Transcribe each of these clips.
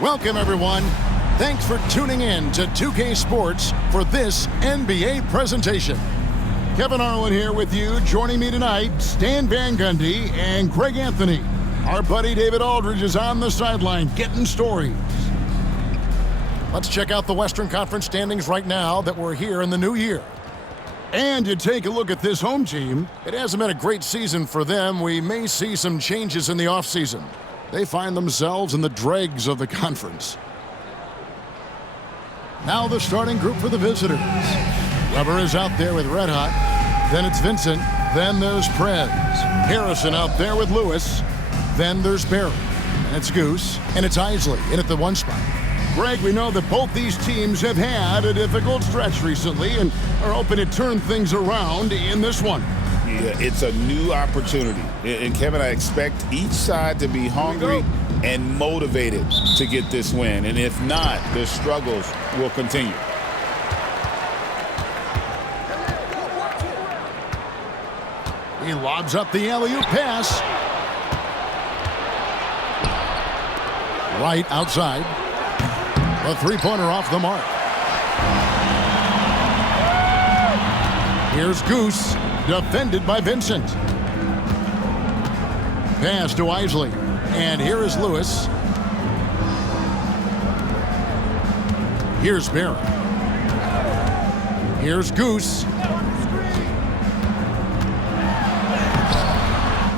Welcome, everyone. Thanks for tuning in to 2K Sports for this NBA presentation. Kevin Harlan here with you. Joining me tonight, Stan Van Gundy and Greg Anthony. Our buddy David Aldridge is on the sideline getting stories. Let's check out the Western Conference standings right now that we're here in the new year. And you take a look at this home team. It hasn't been a great season for them. We may see some changes in the offseason. They find themselves in the dregs of the conference. Now the starting group for the visitors. Weber is out there with Red Hot. Then it's Vincent. Then there's Prez. Harrison out there with Lewis. Then there's Barry. And it's Goose. And it's Isley in at the one spot. Greg, we know that both these teams have had a difficult stretch recently and are hoping to turn things around in this one. Yeah, it's a new opportunity. And Kevin, I expect each side to be hungry and motivated to get this win. And if not, the struggles will continue. He lobs up the alley-oop pass. Right outside. A three-pointer off the mark. Here's Goose, defended by Vincent. Pass to Isley. And here is Lewis. Here's Barry. Here's Goose.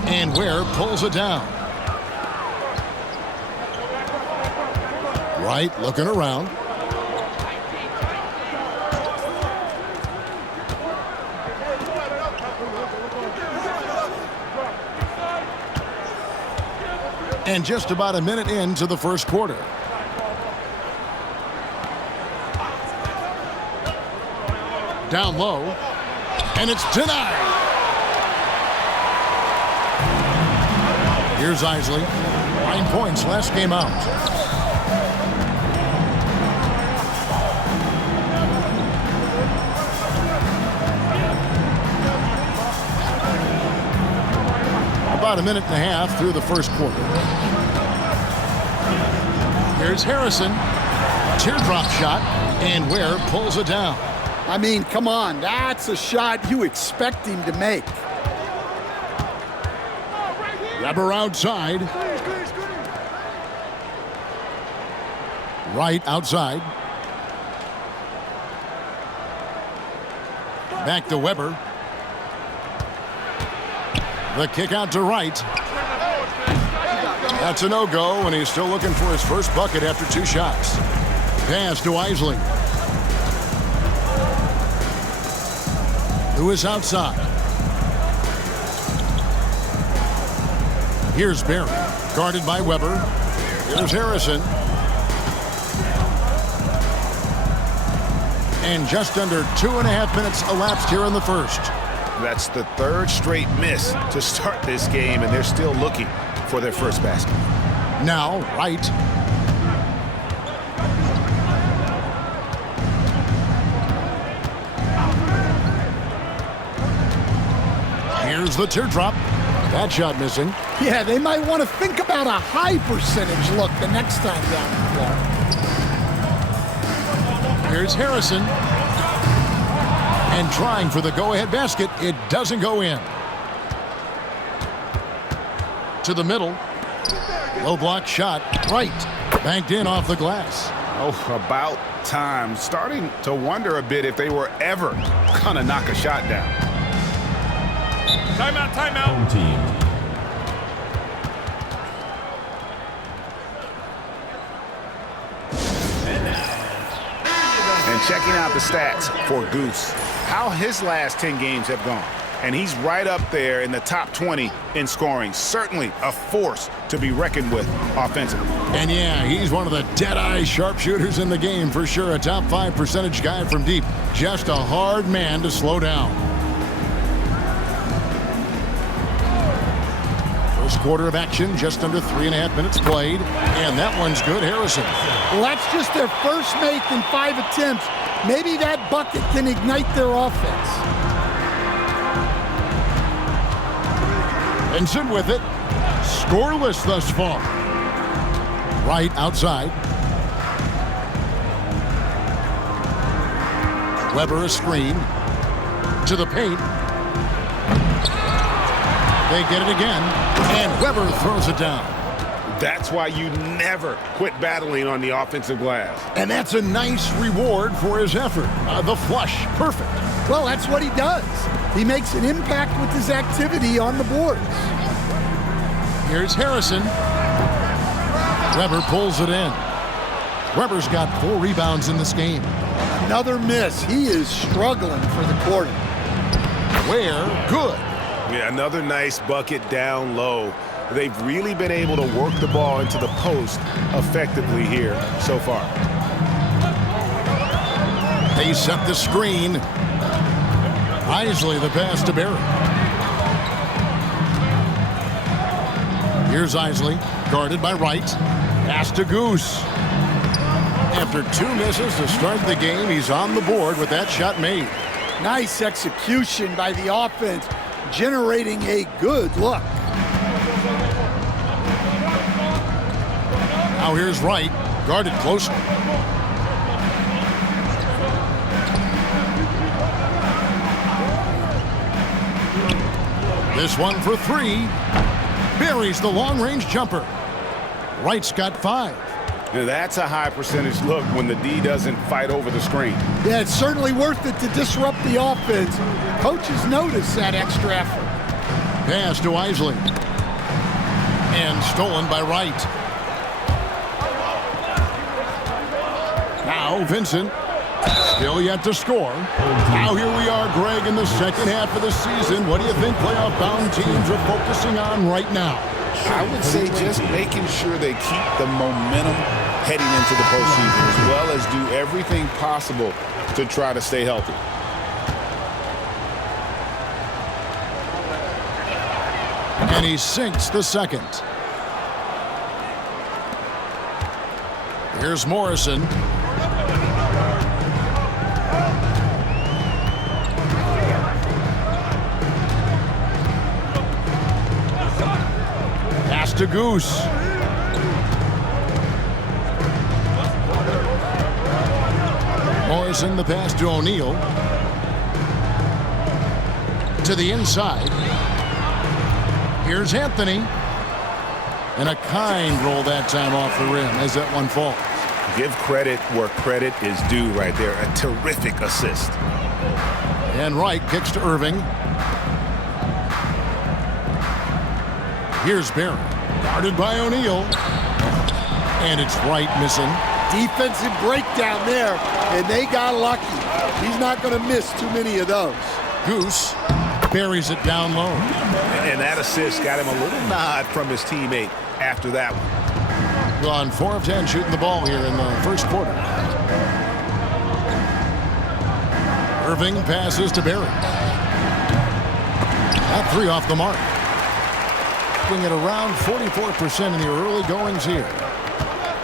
And Ware pulls it down. Right, looking around. And just about a minute into the first quarter. Down low. And it's denied. Here's Isley. 9 points last game out. About a minute and a half through the first quarter. Here's Harrison. Teardrop shot. And Ware pulls it down. I mean, come on. That's a shot you expect him to make. Weber outside. Right outside. Back to Weber. The kick out to Wright. That's a no-go, and he's still looking for his first bucket after 2 shots. Pass to Isley. Who is outside? Here's Barry, guarded by Weber. Here's Harrison. And just under 2.5 minutes elapsed here in the first. That's the third straight miss to start this game, and they're still looking for their first basket. Now, Wright. Here's the teardrop. That shot missing. Yeah, they might want to think about a high percentage look the next time down the floor. Here's Harrison. And trying for the go-ahead basket. It doesn't go in. To the middle. Low block shot. Right. Banked in off the glass. Oh, about time. Starting to wonder a bit if they were ever gonna knock a shot down. Timeout, timeout. Home team. And checking out the stats for Goose, how his last 10 games have gone. And he's right up there in the top 20 in scoring. Certainly a force to be reckoned with offensively. And yeah, he's one of the dead-eye sharpshooters in the game for sure. A top 5 percentage guy from deep. Just a hard man to slow down. First quarter of action, just under 3.5 minutes played. And that one's good, Harrison. Well, that's just their first make in 5 attempts. Maybe that bucket can ignite their offense. Vincent with it. Scoreless thus far. Right outside. Weber a screen. To the paint. They get it again. And Weber throws it down. That's why you never quit battling on the offensive glass. And that's a nice reward for his effort. The flush, perfect. Well, that's what he does. He makes an impact with his activity on the boards. Here's Harrison. Weber pulls it in. Weber's got 4 rebounds in this game. Another miss. He is struggling for the quarter. Ware, good. Yeah, another nice bucket down low. They've really been able to work the ball into the post effectively here so far. They set the screen. Isley the pass to Barry. Here's Isley, guarded by Wright. Pass to Goose. After 2 misses to start the game, he's on the board with that shot made. Nice execution by the offense, generating a good look. Now here's Wright, guarded closely. This one for 3. Buries the long-range jumper. Wright's got 5. Now that's a high percentage look when the D doesn't fight over the screen. Yeah, it's certainly worth it to disrupt the offense. Coaches notice that extra effort. Pass to Isley. And stolen by Wright. Now Vincent. Still yet to score. Now here we are, Greg, in the second half of the season. What do you think playoff-bound teams are focusing on right now? I would say just making sure they keep the momentum heading into the postseason, as well as do everything possible to try to stay healthy. And he sinks the second. Here's Morrison. Pass to Goose. Morrison the pass to O'Neal. To the inside. Here's Anthony. And a kind roll that time off the rim as that one falls. Give credit where credit is due right there. A terrific assist. And Wright kicks to Irving. Here's Barry. Guarded by O'Neal. And it's Wright missing. Defensive breakdown there, and they got lucky. He's not going to miss too many of those. Goose buries it down low. And that assist got him a little nod from his teammate after that one. Gone 4 of 10 shooting the ball here in the first quarter. Irving passes to Barry. That 3 off the mark. Looking at around 44% in the early goings here.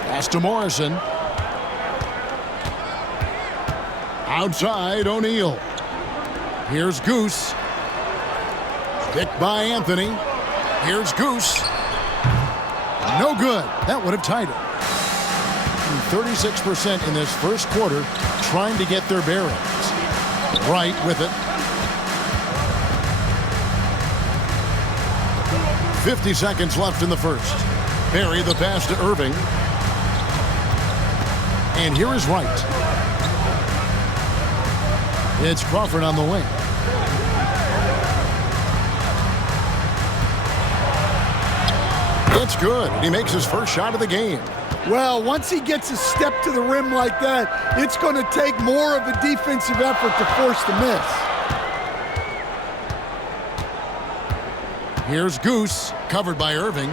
Pass to Morrison. Outside, O'Neal. Here's Goose. Picked by Anthony. Here's Goose. No good. That would have tied it. 36% in this first quarter trying to get their bearings. Wright with it. 50 seconds left in the first. Barry the pass to Irving. And here is Wright. It's Crawford on the wing. It's good. He makes his first shot of the game. Well, once he gets a step to the rim like that, it's going to take more of a defensive effort to force the miss. Here's Goose, covered by Irving.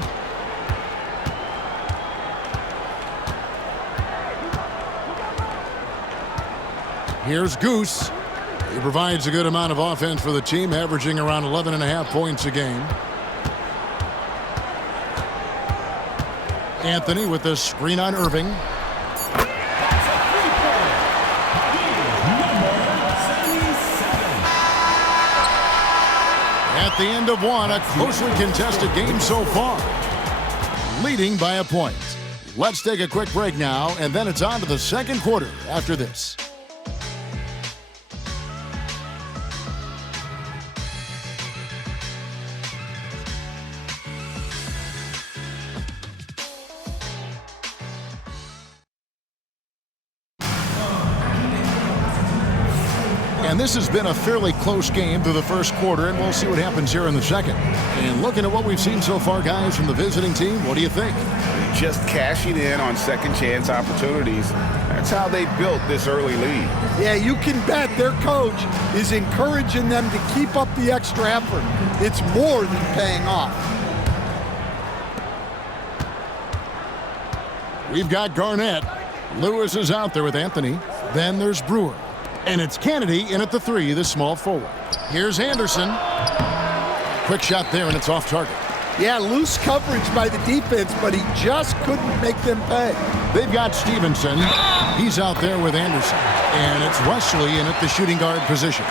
Here's Goose. He provides a good amount of offense for the team, averaging around 11.5 points a game. Anthony with the screen on Irving. At the end of one, a closely contested game so far. Leading by a point. Let's take a quick break now, and then it's on to the second quarter after this. And this has been a fairly close game through the first quarter, and we'll see what happens here in the second. And looking at what we've seen so far, guys, from the visiting team, what do you think? Just cashing in on second chance opportunities. That's how they built this early lead. Yeah, you can bet their coach is encouraging them to keep up the extra effort. It's more than paying off. We've got Garnett. Lewis is out there with Anthony. Then there's Brewer. And it's Kennedy in at the 3, the small forward. Here's Anderson. Quick shot there, and it's off target. Yeah, loose coverage by the defense, but he just couldn't make them pay. They've got Stevenson. He's out there with Anderson. And it's Wesley in at the shooting guard position.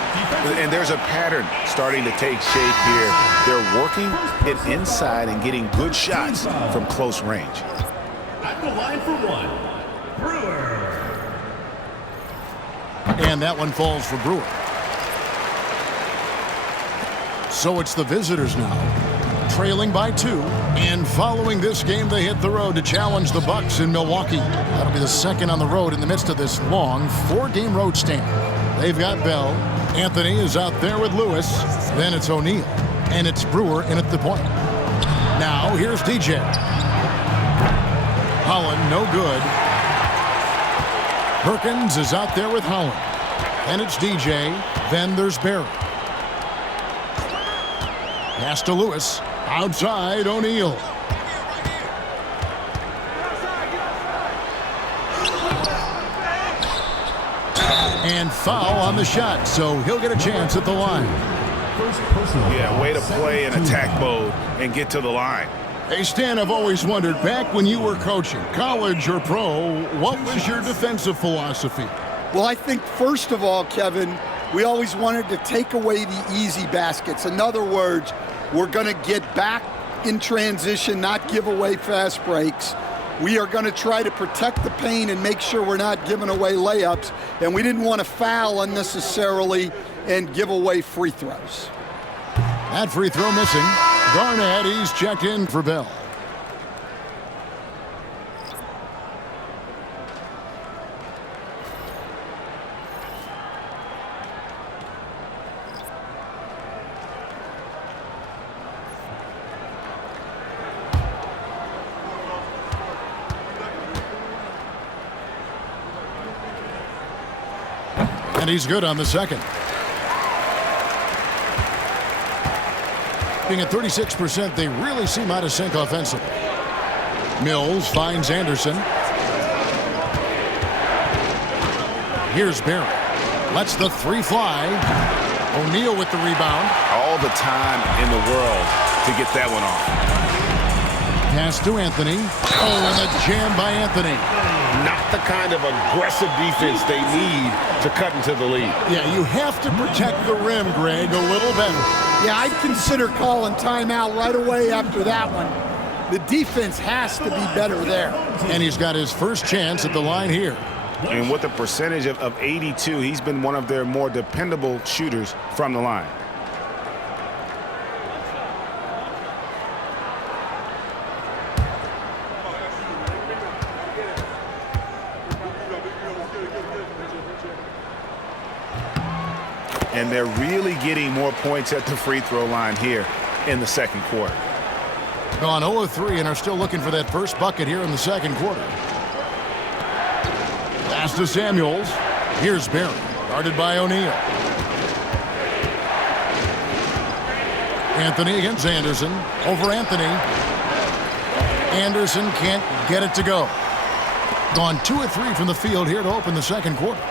And there's a pattern starting to take shape here. They're working it inside and getting good shots from close range. At the line for one, Brewer. And that one falls for Brewer. So it's the visitors now, trailing by 2. And following this game, they hit the road to challenge the Bucks in Milwaukee. That'll be the second on the road in the midst of this long 4-game road stand. They've got Bell. Anthony is out there with Lewis. Then it's O'Neal. And it's Brewer in at the point. Now here's DJ. Holland, no good. Perkins is out there with Holland. And it's DJ. Then there's Barry. Pass to Lewis. Outside, O'Neal. And foul on the shot, so he'll get a chance at the line. Yeah, way to play in attack mode and get to the line. Hey, Stan, I've always wondered, back when you were coaching, college or pro, what was your defensive philosophy? Well, I think first of all, Kevin, we always wanted to take away the easy baskets. In other words, we're going to get back in transition, not give away fast breaks. We are going to try to protect the paint and make sure we're not giving away layups. And we didn't want to foul unnecessarily and give away free throws. That free throw missing. Garnett, he's checked in for Bell. And he's good on the second. Being at 36%, they really seem out of sync offensively. Mills finds Anderson. Here's Barry. Lets the 3 fly. O'Neal with the rebound. All the time in the world to get that one off. Pass to Anthony. Oh, and a jam by Anthony. Not the kind of aggressive defense they need to cut into the lead. Yeah, you have to protect the rim, Greg, a little better. Yeah, I'd consider calling timeout right away after that one. The defense has to be better there. And he's got his first chance at the line here. And with a percentage of 82, he's been one of their more dependable shooters from the line. And they're really getting more points at the free throw line here in the second quarter. Gone 0 of 3 and are still looking for that first bucket here in the second quarter. Pass to Samuels. Here's Barry, guarded by O'Neal. Anthony against Anderson. Over Anthony. Anderson can't get it to go. Gone 2 of 3 from the field here to open the second quarter.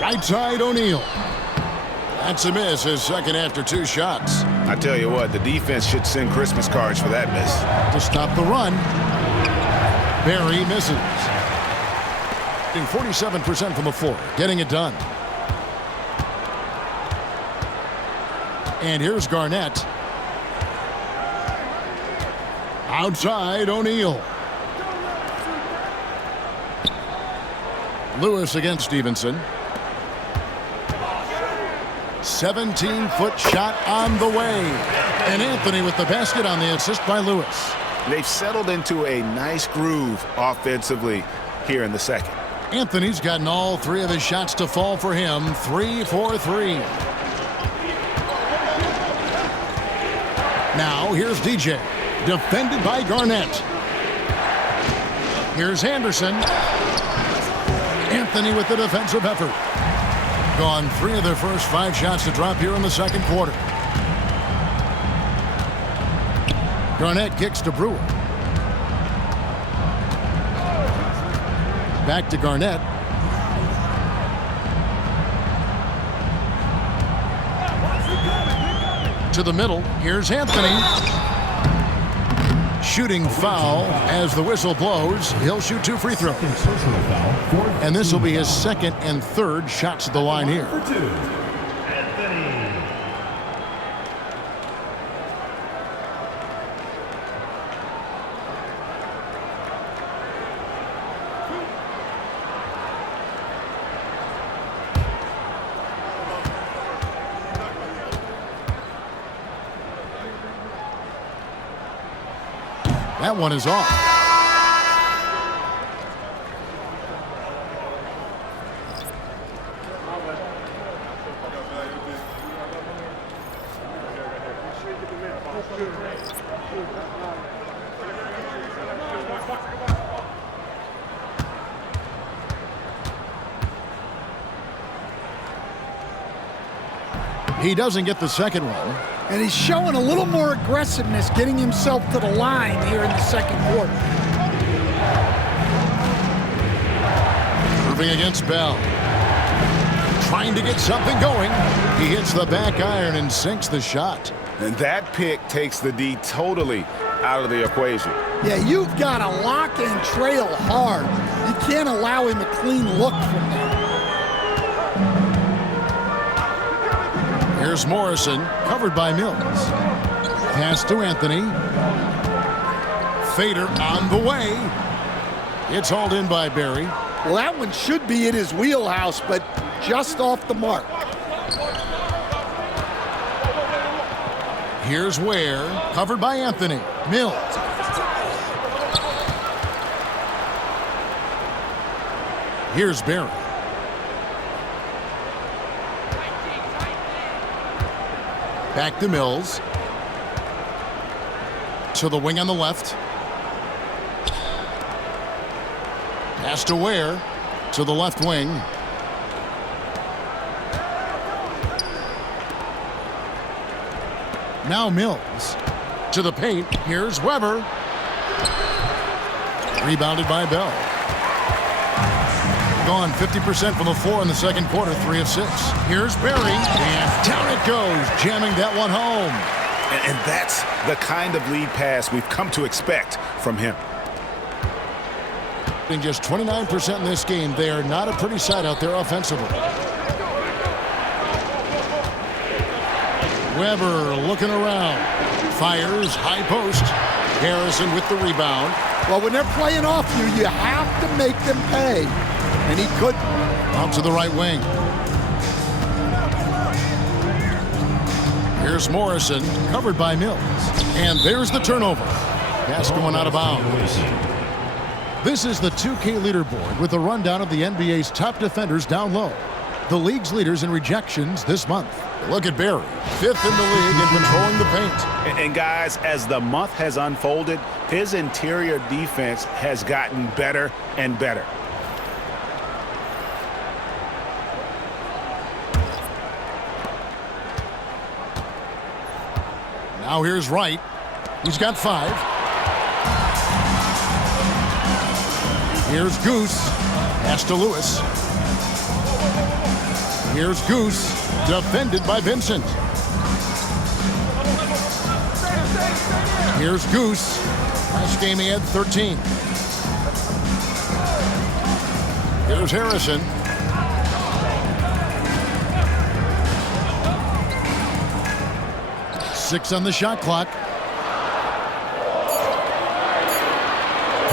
Right side, O'Neal. That's a miss, his second after 2 shots. I tell you what, the defense should send Christmas cards for that miss. To stop the run. Barry misses. 47% from the floor, getting it done. And here's Garnett. Outside, O'Neal. Lewis against Stevenson. 17-foot shot on the way. And Anthony with the basket on the assist by Lewis. They've settled into a nice groove offensively here in the second. Anthony's gotten all 3 of his shots to fall for him. 3 for 3. Now here's DJ. Defended by Garnett. Here's Anderson. Anthony with the defensive effort. Gone 3 of their first 5 shots to drop here in the second quarter. Garnett kicks to Brewer. Back to Garnett. To the middle. Here's Anthony. Shooting foul as the whistle blows. He'll shoot 2 free throws. And this will be his second and third shots at the line here. That one is off. He doesn't get the second one. And he's showing a little more aggressiveness, getting himself to the line here in the second quarter. Moving against Bell. Trying to get something going. He hits the back iron and sinks the shot. And that pick takes the D totally out of the equation. Yeah, you've got to lock and trail hard. You can't allow him a clean look from there. Here's Morrison, covered by Mills. Pass to Anthony. Fader on the way. It's hauled in by Barry. Well, that one should be in his wheelhouse, but just off the mark. Here's Ware, covered by Anthony. Mills. Here's Barry. Back to Mills. To the wing on the left. Pass to Ware. To the left wing. Now Mills. To the paint. Here's Weber. Rebounded by Bell. Gone 50% from the floor in the second quarter, 3 of 6. Here's Barry, and down it goes, jamming that one home. And that's the kind of lead pass we've come to expect from him. In just 29% in this game, they are not a pretty sight out there offensively. Weber looking around. Fires, high post. Harrison with the rebound. Well, when they're playing off you, you have to make them pay. And he couldn't. Out to the right wing. Here's Morrison, covered by Mills. And there's the turnover. Pass going out of bounds. This is the 2K leaderboard with a rundown of the NBA's top defenders down low. The league's leaders in rejections this month. Look at Barry, 5th in the league in controlling the paint. And guys, as the month has unfolded, his interior defense has gotten better and better. Now here's Wright. He's got 5. Here's Goose. Pass to Lewis. Here's Goose. Defended by Vincent. Here's Goose. Last game he had 13. Here's Harrison. Six on the shot clock.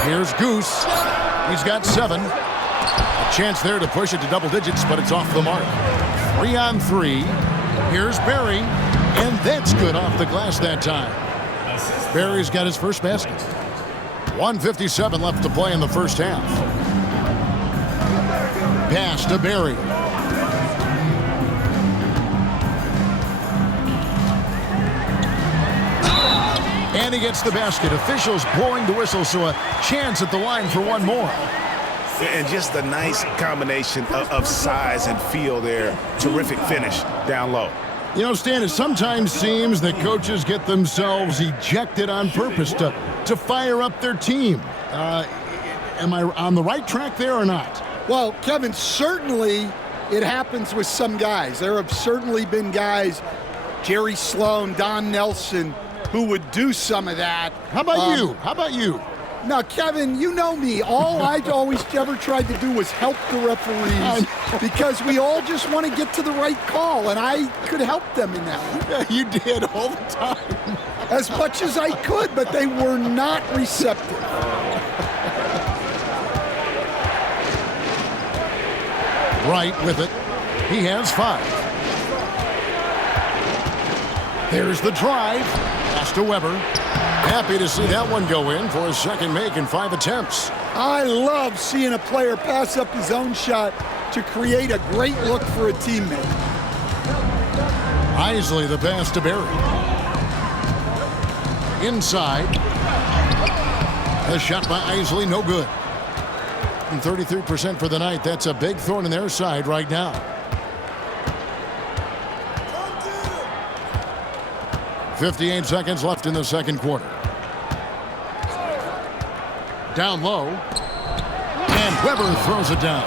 Here's Goose. He's got 7. A chance there to push it to double digits, but it's off the mark. 3 on 3. Here's Barry, and that's good off the glass that time. Barry's got his first basket. 1:57 left to play in the first half. Pass to Berry. And he gets the basket. Officials blowing the whistle, so a chance at the line for one more. And just a nice combination of size and feel there. Terrific finish down low. You know, Stan, it sometimes seems that coaches get themselves ejected on purpose to fire up their team. Am I on the right track there or not? Well, Kevin, certainly it happens with some guys. There have certainly been guys, Jerry Sloan, Don Nelson, who would do some of that. How about you? How about you? Now, Kevin, you know me. All I always ever tried to do was help the referees because we all just want to get to the right call, and I could help them in that. Yeah, you did all the time. As much as I could, but they were not receptive. Right with it. He has 5. There's the drive. Pass to Weber. Happy to see that one go in for his second make in 5 attempts. I love seeing a player pass up his own shot to create a great look for a teammate. Isley the pass to Berry. Inside. The shot by Isley, no good. And 33% for the night. That's a big thorn in their side right now. .58 seconds left in the second quarter. Down low. And Weber throws it down.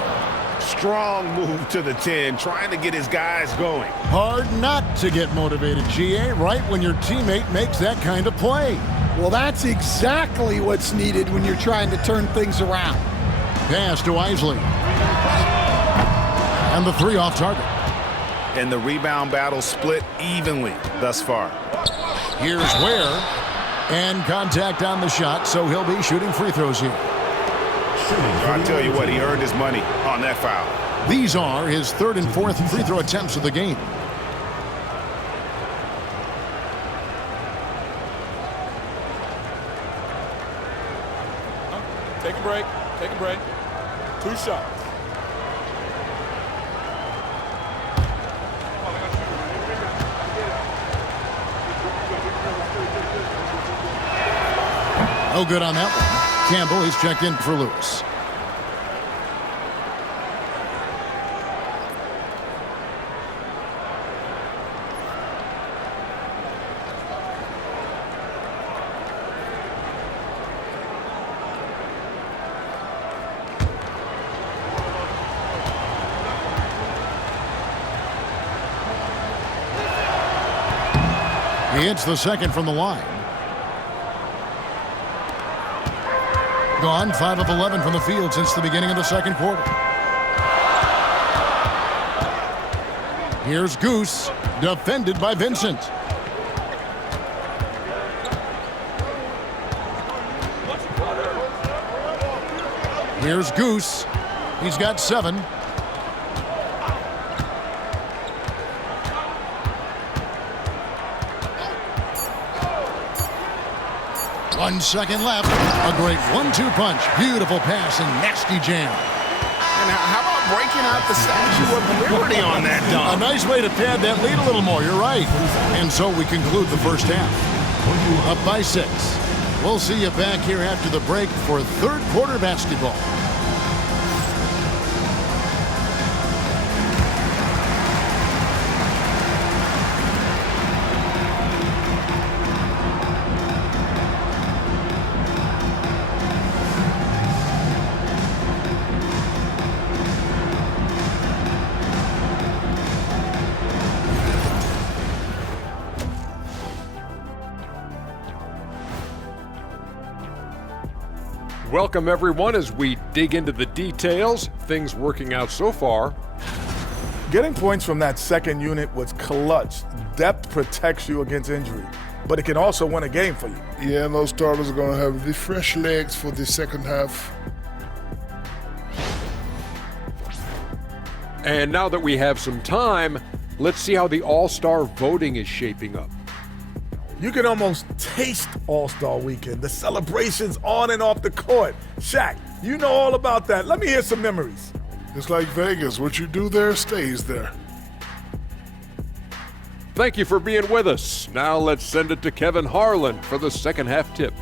Strong move to the 10, trying to get his guys going. Hard not to get motivated, GA, right when your teammate makes that kind of play. Well, that's exactly what's needed when you're trying to turn things around. Pass to Isley. And the 3 off target. And the rebound battle split evenly thus far. Here's Ware. And contact on the shot, so he'll be shooting free throws here. I'll tell you what, he earned his money on that foul. These are his 3rd and 4th free throw attempts of the game. Take a break. Take a break. 2 shots. No good on that one. Campbell, he's checked in for Lewis. He hits the second from the line. Gone 5 of 11 from the field since the beginning of the second quarter. Here's Goose, defended by Vincent. Here's Goose. He's got 7. One second left. A great 1-2 punch. Beautiful pass and nasty jam. And how about breaking out the Statue of Liberty on that dunk? A nice way to pad that lead a little more. You're right. And so we conclude the first half. Up by 6. We'll see you back here after the break for third quarter basketball. Welcome, everyone, as we dig into the details. Things working out so far. Getting points from that second unit was clutch. Depth protects you against injury, but it can also win a game for you. Yeah, and those starters are going to have the fresh legs for the second half. And now that we have some time, let's see how the All-Star voting is shaping up. You can almost taste All-Star Weekend, the celebrations on and off the court. Shaq, you know all about that. Let me hear some memories. It's like Vegas. What you do there stays there. Thank you for being with us. Now let's send it to Kevin Harlan for the second half tip.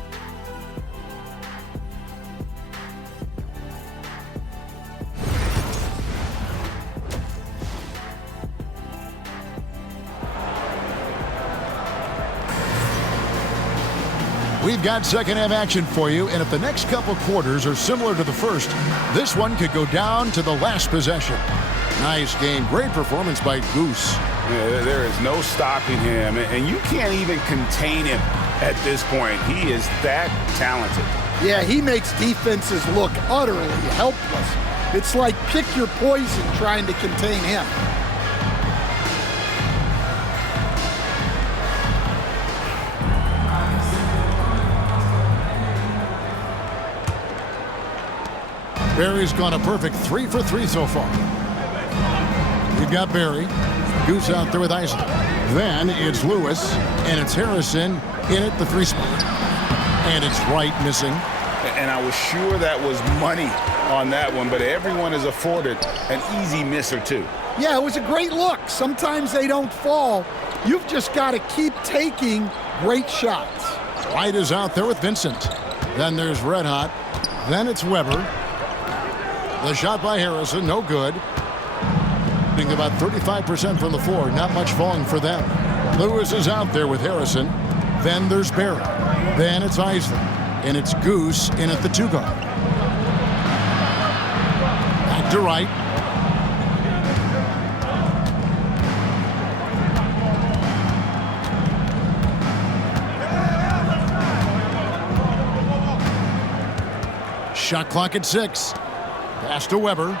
We've got second half action for you, and if the next couple quarters are similar to the first, this one could go down to the last possession. Nice game. Great performance by Goose. Yeah, there is no stopping him, and you can't even contain him at this point. He is that talented. Yeah, he makes defenses look utterly helpless. It's like pick your poison trying to contain him. Barry's gone a perfect 3 for 3 so far. You've got Barry. Goose out there with Isley. Then it's Lewis, and it's Harrison in at the 3 spot. And it's Wright missing. And I was sure that was money on that one, but everyone is afforded an easy miss or two. Yeah, it was a great look. Sometimes they don't fall. You've just got to keep taking great shots. Wright is out there with Vincent. Then there's Red Hot. Then it's Weber. The shot by Harrison, no good. Being about 35% from the floor, not much falling for them. Lewis is out there with Harrison. Then there's Barry. Then it's Isley. And it's Goose in at the 2 guard. Back to Wright. Shot clock at 6. Pass to Weber.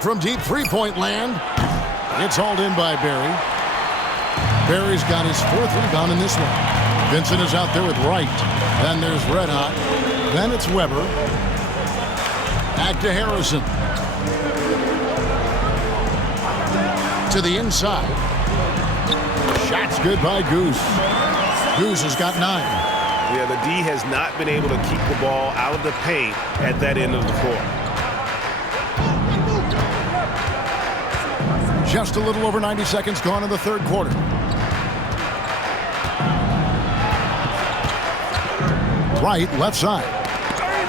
From deep three-point land. It's hauled in by Barry. Barry's got his 4th rebound in this one. Vincent is out there with Wright. Then there's Red Hot. Then it's Weber. Back to Harrison. To the inside. Shot's good by Goose. Goose has got 9. Yeah, the D has not been able to keep the ball out of the paint at that end of the floor. Just a little over 90 seconds gone in the 3rd quarter. Right, left side.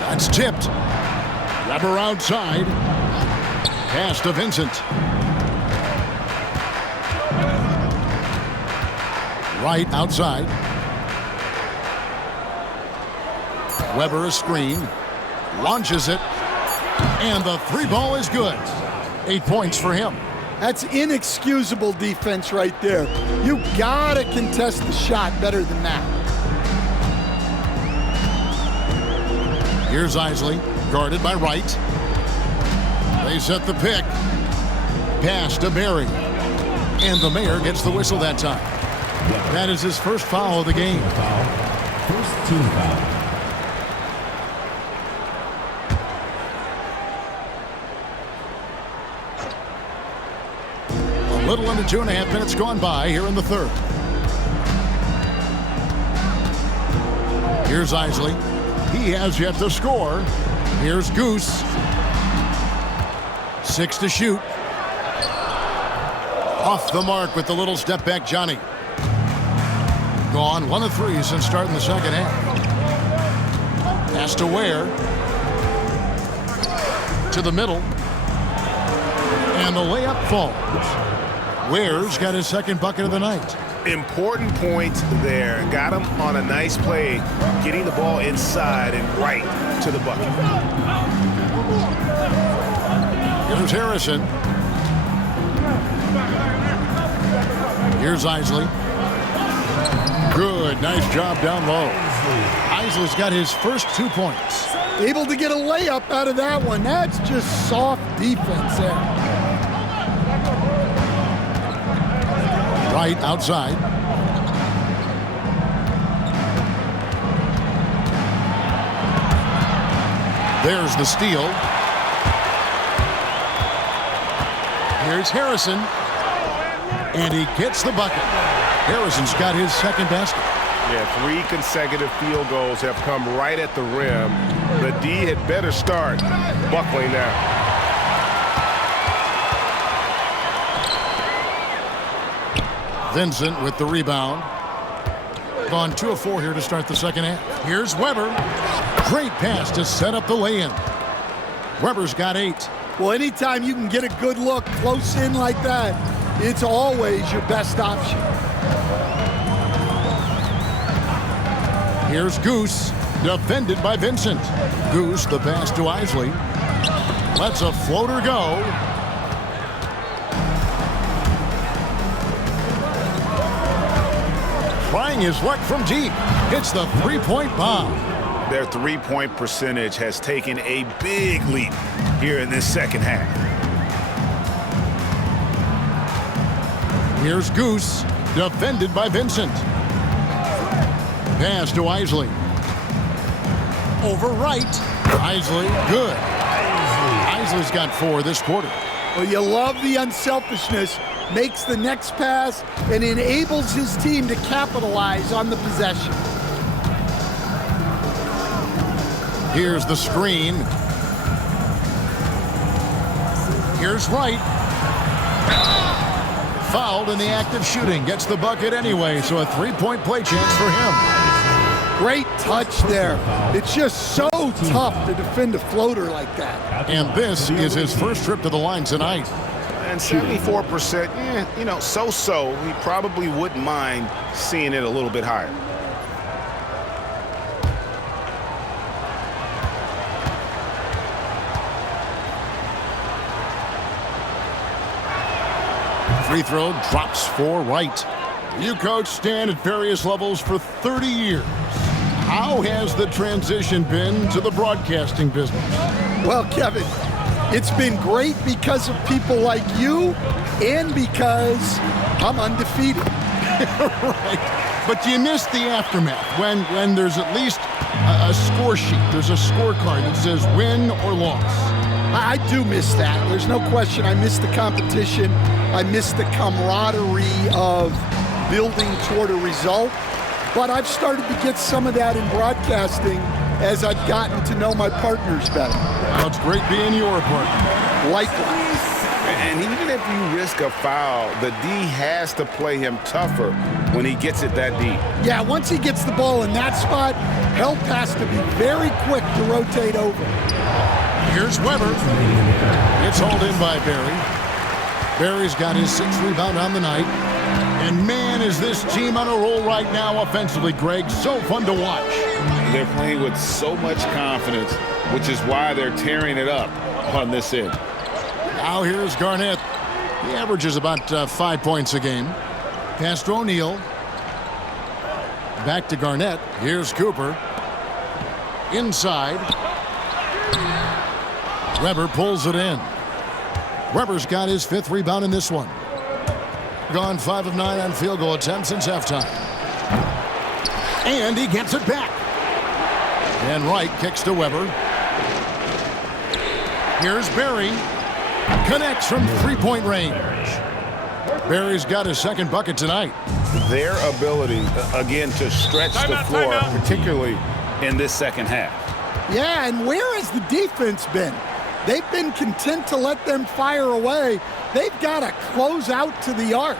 That's tipped. Weber outside. Pass to Vincent. Right outside. Weber a screen. Launches it. And the 3 ball is good. 8 points for him. That's inexcusable defense right there. You gotta contest the shot better than that. Here's Isley, guarded by Wright. They set the pick. Pass to Barry. And the mayor gets the whistle that time. That is his first foul of the game. First team foul. A little under 2.5 minutes gone by here in the 3rd. Here's Isley. He has yet to score. Here's Goose. 6 to shoot. Off the mark with the little step back, Johnny. Gone 1 of 3 since starting the second half. Pass to Ware. To the middle. And the layup falls. Ware's got his 2nd bucket of the night. Important point there. Got him on a nice play, getting the ball inside and right to the bucket. Here's Harrison. Here's Isley. Good, nice job down low. Isley's got his first 2 points. Able to get a layup out of that one. That's just soft defense there. Right outside. There's the steal. Here's Harrison. And he gets the bucket. Harrison's got his 2nd basket. Yeah, 3 consecutive field goals have come right at the rim. The D had better start buckling now. Vincent with the rebound. Gone 2 of 4 here to start the second half. Here's Weber. Great pass to set up the lay-in. Weber's got 8. Well, anytime you can get a good look close in like that, it's always your best option. Here's Goose, defended by Vincent. Goose, the pass to Isley. Lets a floater go. Trying his luck from deep. Hits the three-point bomb. Their three-point percentage has taken a big leap here in this second half. Here's Goose, defended by Vincent. Pass to Isley. Over right. Isley, good. Isley's got 4 this quarter. Well, you love the unselfishness. Makes the next pass and enables his team to capitalize on the possession. Here's the screen. Here's Wright. Fouled in the act of shooting. Gets the bucket anyway, so a 3-point play chance for him. Great touch there. It's just so tough to defend a floater like that. And this is his first trip to the line tonight. And 74%, so-so. He probably wouldn't mind seeing it a little bit higher. Free throw drops for Wright. You coach Stan at various levels for 30 years. How has the transition been to the broadcasting business? Well, Kevin, it's been great because of people like you and because I'm undefeated. Right. But you miss the aftermath when there's at least a score sheet. There's a scorecard that says win or loss. I do miss that. There's no question. I miss the competition. I miss the camaraderie of building toward a result. But I've started to get some of that in broadcasting as I've gotten to know my partners better. Well, it's great being your partner. Likewise. And even if you risk a foul, the D has to play him tougher when he gets it that deep. Yeah, once he gets the ball in that spot, help has to be very quick to rotate over. Here's Weber. It's hauled in by Barry. Barry's got his 6th rebound on the night. And man, is this team on a roll right now offensively, Greg. So fun to watch. They're playing with so much confidence, which is why they're tearing it up on this end. Now here's Garnett. He averages about 5 points a game. Pass to O'Neal. Back to Garnett. Here's Cooper. Inside. Weber pulls it in. Weber's got his 5th rebound in this one. Gone 5 of 9 on field goal attempts since halftime. And he gets it back. And Wright kicks to Weber. Here's Barry. Connects from 3-point range. Barry's got his 2nd bucket tonight. Their ability, again, to stretch the floor, particularly in this second half. Yeah, and where has the defense been? They've been content to let them fire away. They've got to close out to the arc.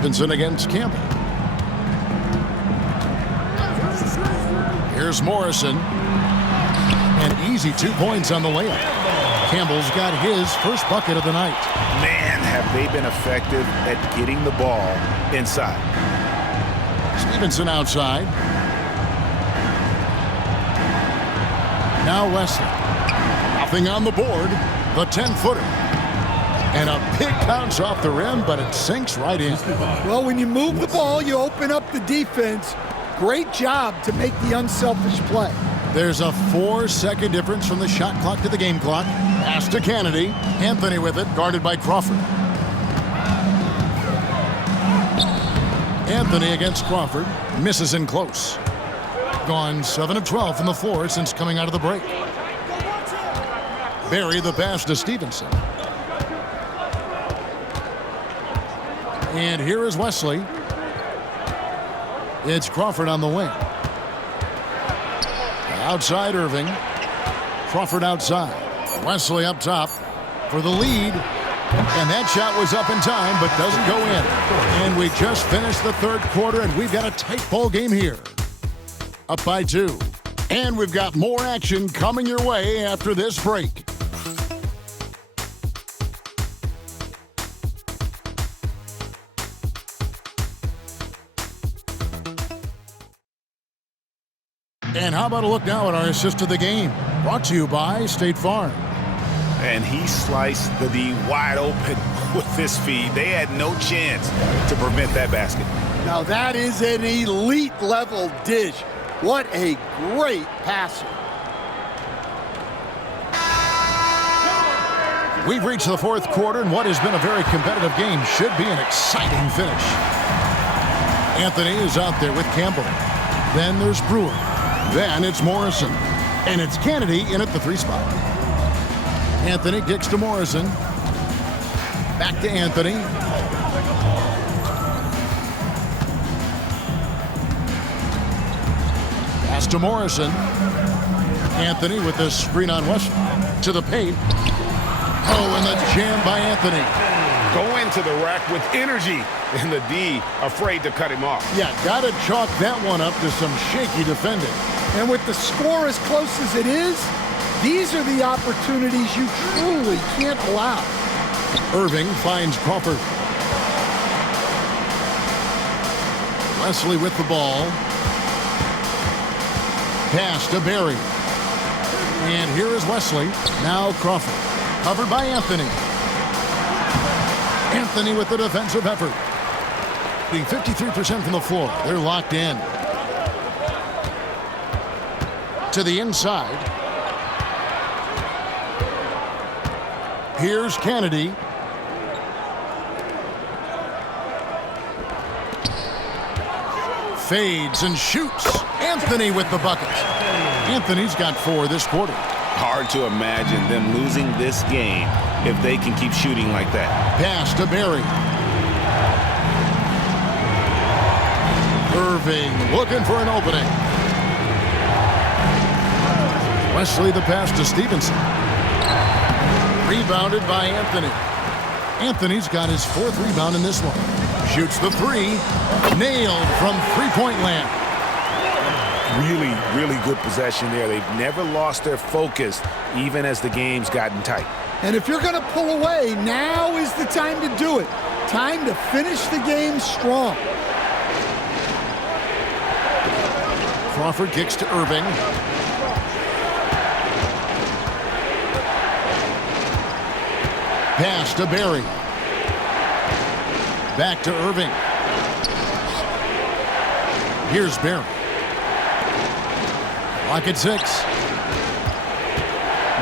Stevenson against Campbell. Here's Morrison. An easy 2 points on the layup. Campbell's got his first bucket of the night. Man, have they been effective at getting the ball inside. Stevenson outside. Now Wesley. Nothing on the board. The 10-footer. And a big bounce off the rim, but it sinks right in. Well, when you move the ball, you open up the defense. Great job to make the unselfish play. There's a 4-second difference from the shot clock to the game clock. Pass to Kennedy. Anthony with it, guarded by Crawford. Anthony against Crawford. Misses in close. Gone 7 of 12 from the floor since coming out of the break. Barry the pass to Stevenson. And here is Wesley. It's Crawford on the wing. Outside Irving. Crawford outside. Wesley up top for the lead. And that shot was up in time, but doesn't go in. And we just finished the third quarter, and we've got a tight ball game here. Up by 2. And we've got more action coming your way after this break. And how about a look now at our assist of the game? Brought to you by State Farm. And he sliced the D wide open with this feed. They had no chance to prevent that basket. Now that is an elite level dish. What a great passer. We've reached the fourth quarter, and what has been a very competitive game should be an exciting finish. Anthony is out there with Campbell. Then there's Brewer. Then it's Morrison. And it's Kennedy in at the 3 spot. Anthony kicks to Morrison. Back to Anthony. Pass to Morrison. Anthony with the screen on Wesley. To the paint. Oh, and the jam by Anthony. Go into the rack with energy. And the D afraid to cut him off. Yeah, got to chalk that one up to some shaky defending. And with the score as close as it is, these are the opportunities you truly can't allow. Irving finds Crawford. Wesley with the ball. Pass to Barry. And here is Wesley. Now Crawford. Covered by Anthony. Anthony with the defensive effort. Being 53% from the floor. They're locked in. To the inside. Here's Kennedy. Fades and shoots. Anthony with the bucket. Anthony's got 4 this quarter. Hard to imagine them losing this game if they can keep shooting like that. Pass to Barry. Irving looking for an opening. Wesley the pass to Stevenson. Rebounded by Anthony. Anthony's got his 4th rebound in this one. Shoots the 3. Nailed from three-point land. Really, really good possession there. They've never lost their focus, even as the game's gotten tight. And if you're going to pull away, now is the time to do it. Time to finish the game strong. Crawford kicks to Irving. Pass to Barry. Back to Irving. Here's Barry. Clock at 6.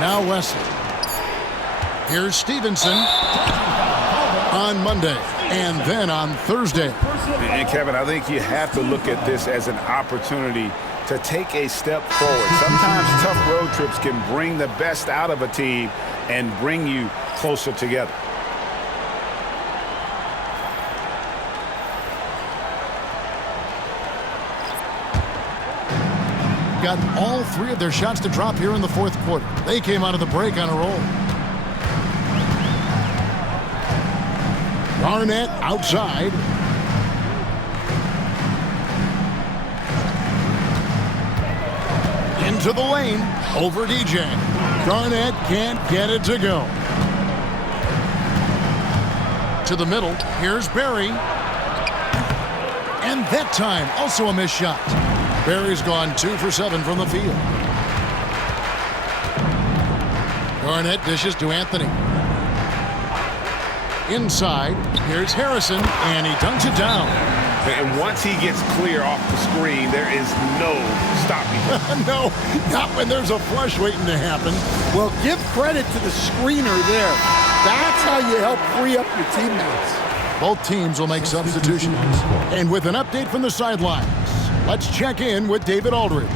Now Wesley. Here's Stevenson on Monday and then on Thursday. And Kevin, I think you have to look at this as an opportunity to take a step forward. Sometimes tough road trips can bring the best out of a team and bring you closer together. Got all 3 of their shots to drop here in the fourth quarter. They came out of the break on a roll. Garnett outside. Into the lane. Over DJ. Garnett can't get it to go. To the middle. Here's Barry. And that time, also a missed shot. Barry's gone 2 for 7 from the field. Garnett dishes to Anthony. Inside, here's Harrison, and he dunks it down. And once he gets clear off the screen, there is no stopping him. No, not when there's a flush waiting to happen. Well, give credit to the screener there. That's how you help free up your teammates. Both teams will make substitutions. And with an update from the sidelines, let's check in with David Aldridge.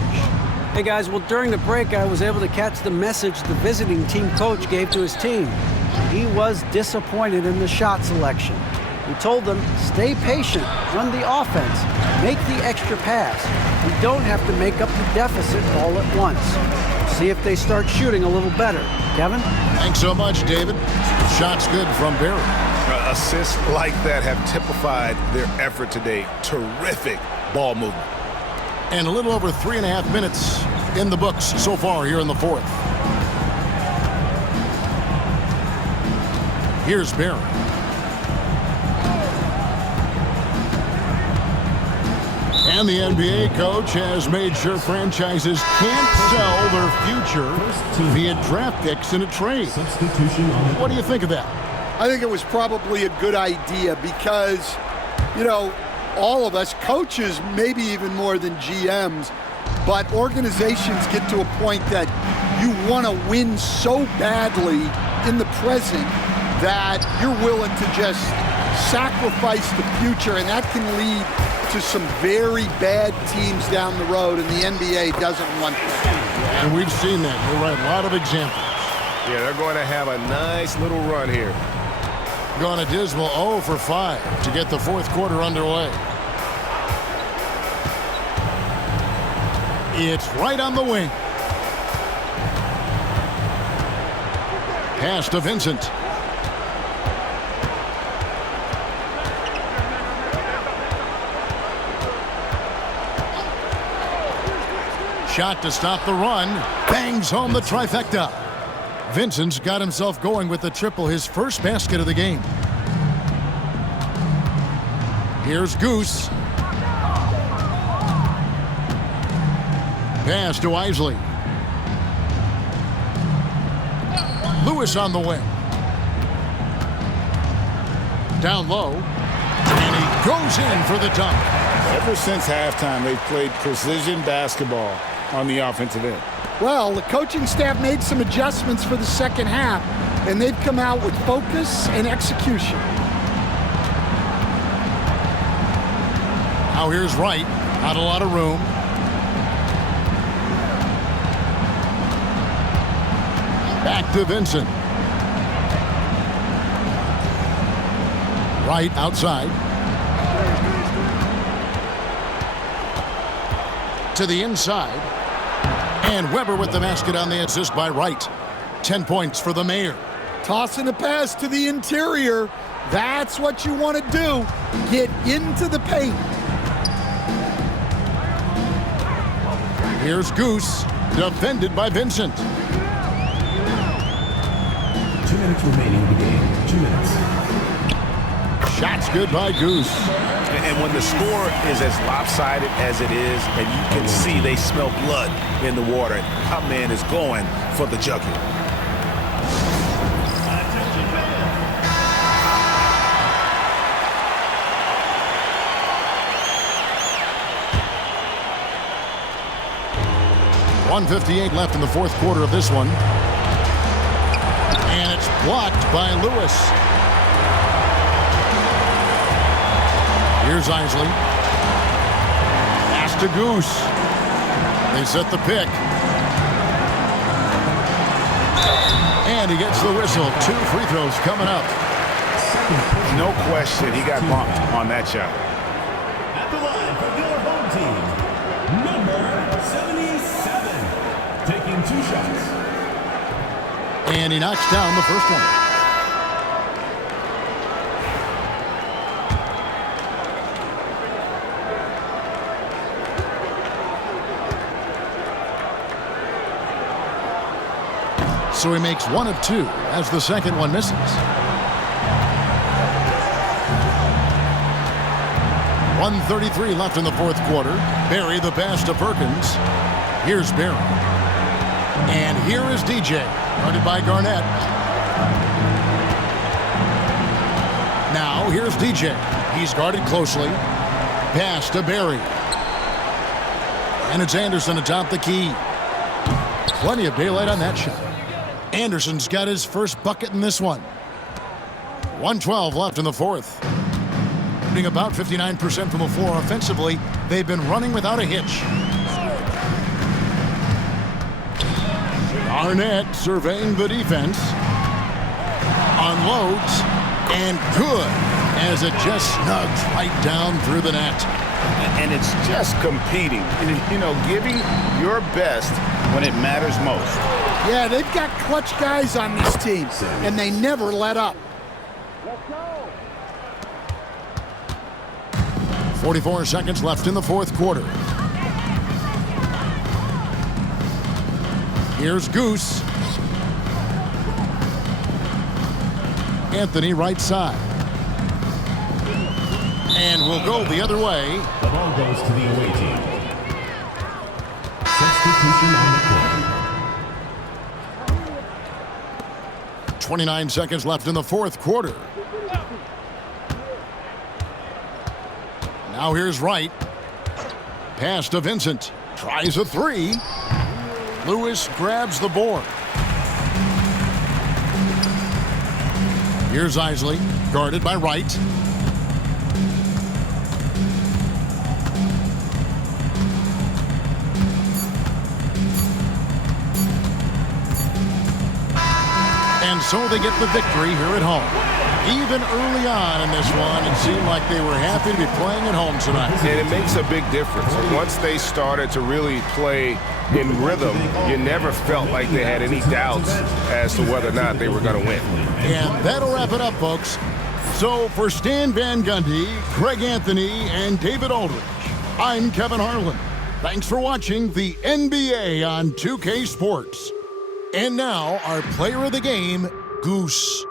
Hey guys, well during the break I was able to catch the message the visiting team coach gave to his team. He was disappointed in the shot selection. He told them, stay patient, run the offense, make the extra pass. We don't have to make up the deficit all at once. See if they start shooting a little better. Kevin? Thanks so much, David. Shot's good from Barry. Assists like that have typified their effort today. Terrific ball movement. And a little over 3.5 minutes in the books so far here in the fourth. Here's Barry. And the NBA coach has made sure franchises can't sell their future via draft picks in a trade. What do you think of that? I think it was probably a good idea because, you know, all of us, coaches, maybe even more than GMs, but organizations get to a point that you want to win so badly in the present that you're willing to just sacrifice the future, and that can lead to some very bad teams down the road, and the NBA doesn't want that. And we've seen that. You're right, a lot of examples. Yeah, they're going to have a nice little run here. Gone a dismal 0 for 5 to get the fourth quarter underway. It's right on the wing. Pass to Vincent. Shot to stop the run. Bangs home the trifecta. Vincent's got himself going with the triple, his first basket of the game. Here's Goose. Pass to Isley. Lewis on the wing. Down low. And he goes in for the dunk. Ever since halftime, they've played precision basketball on the offensive end. Well, the coaching staff made some adjustments for the second half, and they've come out with focus and execution. Now here's Wright. Not a lot of room. Back to Vincent. Wright outside. To the inside. And Weber with the basket on the assist by Wright. 10 points for the Mayor. Tossing a pass to the interior. That's what you want to do. Get into the paint. Here's Goose. Defended by Vincent. 2 minutes remaining in the game. 2 minutes. Shots good by Goose. And when the score is as lopsided as it is, and you can see they smell blood in the water, our man is going for the jugular. Attention fans. 1:58 left in the fourth quarter of this one. And it's blocked by Lewis. Here's Isley. Pass to Goose. They set the pick. And he gets the whistle. 2 free throws coming up. No question, he got bumped on that shot. At the line for your home team, number 77, taking 2 shots. And he knocks down the first one. So he makes 1 of 2 as the second one misses. 1:33 left in the fourth quarter. Barry the pass to Perkins. Here's Barry. And here is DJ. Guarded by Garnett. Now, here's DJ. He's guarded closely. Pass to Barry. And it's Anderson atop the key. Plenty of daylight on that shot. Anderson's got his first bucket in this one. 1:12 left in the fourth. Shooting about 59% from the floor offensively. They've been running without a hitch. Garnett surveying the defense. Unloads. And good, as it just snugs right down through the net. And it's just competing, you know, giving your best when it matters most. Yeah, they've got clutch guys on this team, and they never let up. 44 seconds left in the fourth quarter. Here's Goose. Anthony right side. And we'll go the other way. The ball goes to the away team. Substitution on the court. 29 seconds left in the fourth quarter. Now here's Wright. Pass to Vincent. Tries a three. Lewis grabs the board. Here's Isley, guarded by Wright. And so they get the victory here at home. Even early on in this one, it seemed like they were happy to be playing at home tonight. And it makes a big difference. Once they started to really play in rhythm, you never felt like they had any doubts as to whether or not they were going to win. And that'll wrap it up, folks. So for Stan Van Gundy, Craig Anthony, and David Aldridge, I'm Kevin Harlan. Thanks for watching the NBA on 2K Sports. And now, our player of the game, Goose.